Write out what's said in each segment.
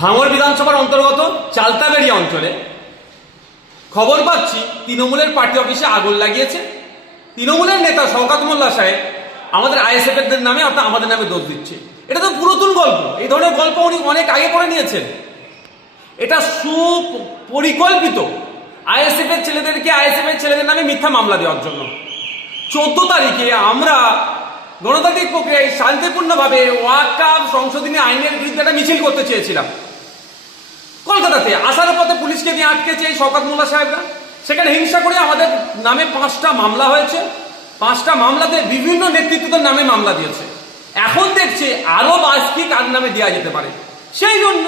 ভাঙড় বিধানসভার অন্তর্গত চালতাবেড়িয়া অঞ্চলে খবর পাচ্ছি তৃণমূলের পার্টি অফিসে আগুন লাগিয়েছে। তৃণমূলের নেতা শওকত মোল্লা সাহেব আমাদের আইএসএফ এর নামে অর্থাৎ আমাদের নামে দোষ দিচ্ছে। এটা তো পুরাতন গল্প, এই ধরনের গল্প উনি অনেক আগে করে নিয়েছেন। এটা সুপরিকল্পিত আইএসএফ এর ছেলেদেরকে আইএসএফ এর ছেলেদের নামে মিথ্যা মামলা দেওয়ার জন্য। 14 তারিখে আমরা গণতান্ত্রিক প্রক্রিয়ায় শান্তিপূর্ণভাবে ওয়াকফ সংশোধনী আইনের বিরুদ্ধে একটা মিছিল করতে চেয়েছিলাম কলকাতাতে। আসার পথে পুলিশকে দিয়ে আটকেছে এই শওকত মোল্লা সাহেবরা। সেখানে হিংসা করে আমাদের নামে 5টা মামলা হয়েছে। 5টা মামলাতে বিভিন্ন নেতৃত্বদের নামে মামলা দিয়েছে। এখন দেখছে আরো বাসকি কার নামে দেওয়া যেতে পারে, সেই জন্য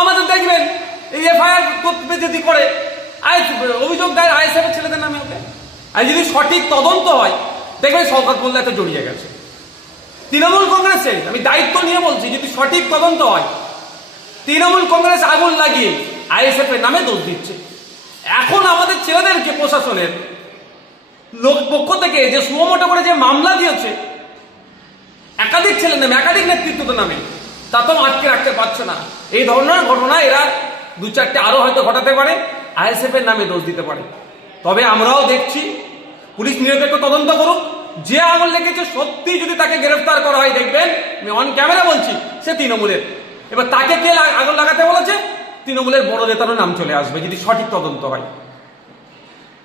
আমাদের দেখবেন এই এফআইআর করতে যদি করে অভিযোগ দেয় আইএসএফ এর ছেলেদের নামে ওকে। আর যদি সঠিক তদন্ত হয় দেখবেন শওকত মোল্লা এতে জড়িয়ে গেছে। তৃণমূল কংগ্রেসের আমি দায়িত্ব নিয়ে বলছি, যদি সঠিক তদন্ত হয় তৃণমূল কংগ্রেস আগুন লাগিয়ে আইএসএফ এর নামে দোষ দিচ্ছে। এখন আমাদের ছেলেদেরকে প্রশাসনের লোক পক্ষ থেকে যে সুমোটো করে যে মামলা দিয়েছে একাধিক ছেলের নামে একাধিক নেতৃত্বদের নামে, তা তো আটকে রাখতে পারছে না। এই ধরনের ঘটনা এরা 2-4টে আরো হয়তো ঘটাতে পারে, আইএসএফ এর নামে দোষ দিতে পারে। তবে আমরাও দেখছি পুলিশ নিরপেক্ষ তদন্ত করুক। যে আগুন লেগেছে সত্যি যদি তাকে গ্রেফতার করা হয় দেখবেন, আমি অন ক্যামেরা বলছি, সে তৃণমূলের। এবার তাকে কে আগুন লাগাতে বলেছে তৃণমূলের বড় নেতারও নাম চলে আসবে যদি সঠিক তদন্ত হয়।